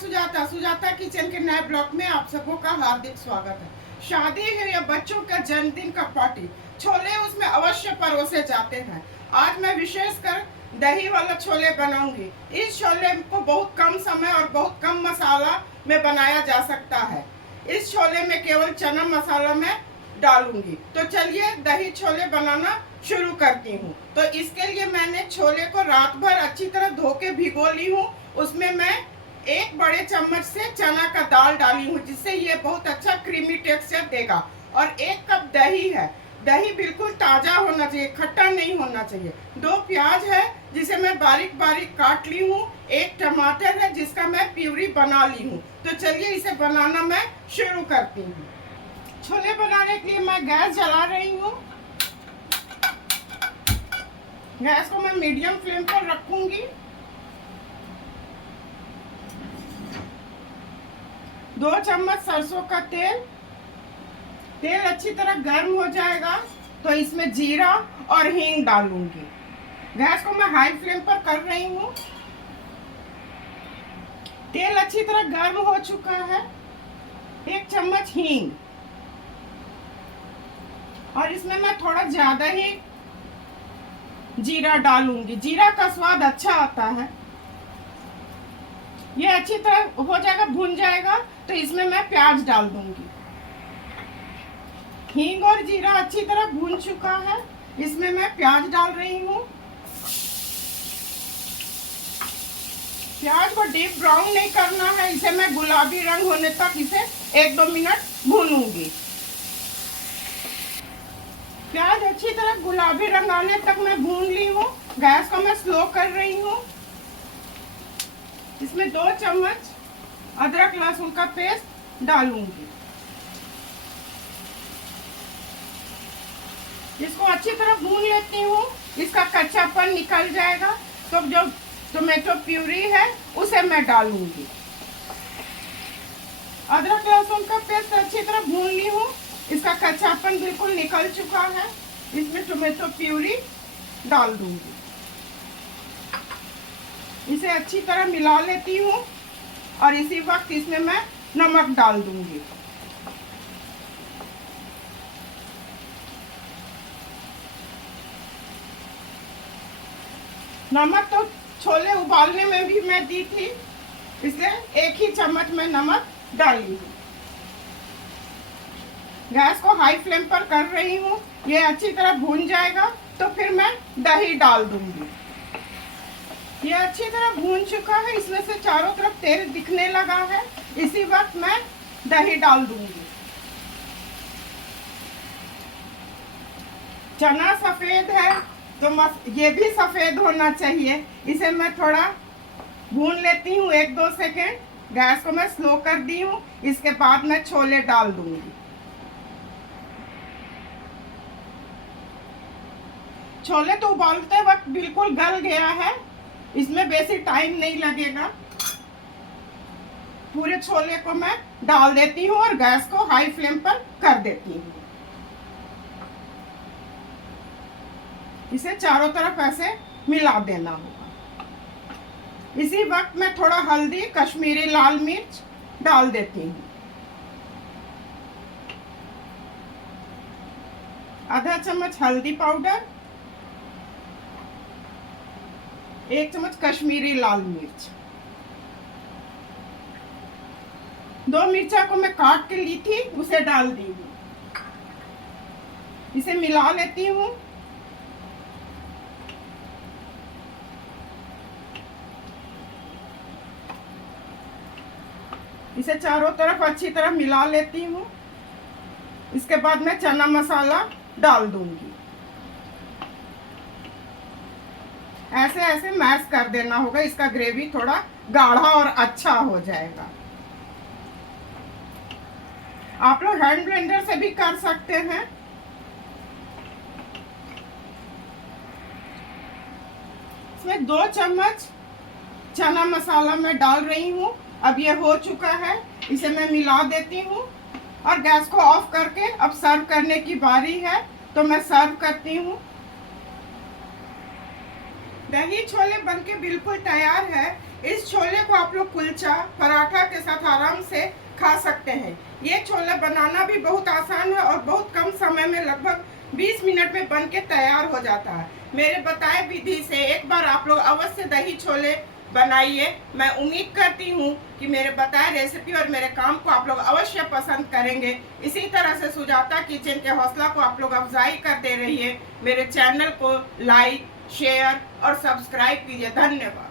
Sujata Sujata kitchen के नए blog में आप सबों का हार्दिक स्वागत है। शादी है या बच्चों का जन्मदिन का पार्टी, छोले उसमें अवश्य परोसे जाते हैं। आज मैं विशेषकर दही वाला छोले बनाऊंगी। इस छोले को बहुत कम समय और बहुत कम मसाला में बनाया जा सकता है। इस छोले में केवल चना मसाला में डालूंगी। तो चलिए दही छोले बनाना शुरू करती हूँ। तो इसके लिए मैंने छोले को रात भर अच्छी तरह धो के भिगो ली हूँ। उसमें मैं 1 बड़े चम्मच से चना का दाल डाली हूँ, जिससे ये बहुत अच्छा क्रीमी टेक्सचर देगा। और 1 कप दही है। दही बिल्कुल ताज़ा होना चाहिए, खट्टा नहीं होना चाहिए। 2 प्याज है जिसे मैं बारीक बारीक काट ली हूँ। 1 टमाटर है जिसका मैं प्यूरी बना ली हूँ। तो चलिए इसे बनाना मैं शुरू करती हूँ। छोले बनाने के लिए मैं गैस जला रही हूँ। गैस को मैं मीडियम फ्लेम पर रखूंगी। 2 चम्मच सरसों का तेल। तेल अच्छी तरह गर्म हो जाएगा तो इसमें जीरा और हींग डालूंगी। गैस को मैं हाई फ्लेम पर कर रही हूँ। तेल अच्छी तरह गर्म हो चुका है। 1 चम्मच हींग, और इसमें मैं थोड़ा ज्यादा ही जीरा डालूंगी। जीरा का स्वाद अच्छा आता है। ये अच्छी तरह हो जाएगा, भुन जाएगा तो इसमें मैं प्याज डाल दूंगी। हींग और जीरा अच्छी तरह भुन चुका है। इसमें मैं प्याज डाल रही हूँ। प्याज को डीप ब्राउन नहीं करना है, इसे मैं गुलाबी रंग होने तक इसे 1-2 मिनट भूनूंगी। प्याज अच्छी तरह गुलाबी रंग आने तक मैं भून ली हूँ। गैस को मैं स्लो कर रही हूँ। इसमें 2 चम्मच अदरक लहसुन का पेस्ट डालूंगी। इसको अच्छी तरह भून लेती हूँ। इसका कच्चापन निकल जाएगा तो जो टोमेटो प्यूरी है उसे मैं डालूंगी। अदरक लहसुन का पेस्ट अच्छी तरह भून ली हूँ। इसका कच्चापन बिल्कुल निकल चुका है। इसमें टोमेटो प्यूरी डाल दूंगी। इसे अच्छी तरह मिला लेती हूँ और इसी वक्त इसमें मैं नमक डाल दूंगी। नमक तो छोले उबालने में भी मैं दी थी, इसलिए 1 ही चम्मच में नमक डाली हूँ। गैस को हाई फ्लेम पर कर रही हूँ। ये अच्छी तरह भून जाएगा तो फिर मैं दही डाल दूंगी। ये अच्छी तरह भून चुका है। इसमें से चारों तरफ तेल दिखने लगा है। इसी वक्त मैं दही डाल दूंगी। चना सफेद है तो ये भी सफेद होना चाहिए। इसे मैं थोड़ा भून लेती हूँ 1-2 सेकेंड। गैस को मैं स्लो कर दी हूँ। इसके बाद मैं छोले डाल दूंगी। छोले तो उबालते वक्त बिल्कुल गल गया है, इसमें बेसी टाइम नहीं लगेगा। पूरे छोले को मैं डाल देती हूँ और गैस को हाई फ्लेम पर कर देती हूँ। इसे चारों तरफ ऐसे मिला देना होगा। इसी वक्त मैं थोड़ा हल्दी, कश्मीरी लाल मिर्च डाल देती हूँ। आधा चम्मच हल्दी पाउडर, 1 चम्मच कश्मीरी लाल मिर्च। 2 मिर्चा को मैं काट के ली थी, उसे डाल दी हूँ। इसे मिला लेती हूँ। इसे चारों तरफ अच्छी तरह मिला लेती हूँ। इसके बाद मैं चना मसाला डाल दूंगी। ऐसे ऐसे मैश कर देना होगा। इसका ग्रेवी थोड़ा गाढ़ा और अच्छा हो जाएगा। आप लोग हैंड ब्लेंडर से भी कर सकते हैं। इसमें 2 चम्मच चना मसाला मैं डाल रही हूँ। अब ये हो चुका है। इसे मैं मिला देती हूँ और गैस को ऑफ करके अब सर्व करने की बारी है। तो मैं सर्व करती हूँ। दही छोले बनके बिल्कुल तैयार है। इस छोले को आप लोग कुलचा पराठा के साथ आराम से खा सकते हैं। ये छोले बनाना भी बहुत आसान है और बहुत कम समय में लगभग 20 मिनट में बनके तैयार हो जाता है। मेरे बताए विधि से एक बार आप लोग अवश्य दही छोले बनाइए। मैं उम्मीद करती हूँ कि मेरे बताए रेसिपी और मेरे काम को आप लोग अवश्य पसंद करेंगे। इसी तरह से सुजाता किचन के हौसला को आप लोग अफजाई करते रहिए। मेरे चैनल को लाइक, शेयर और सब्सक्राइब कीजिए। धन्यवाद।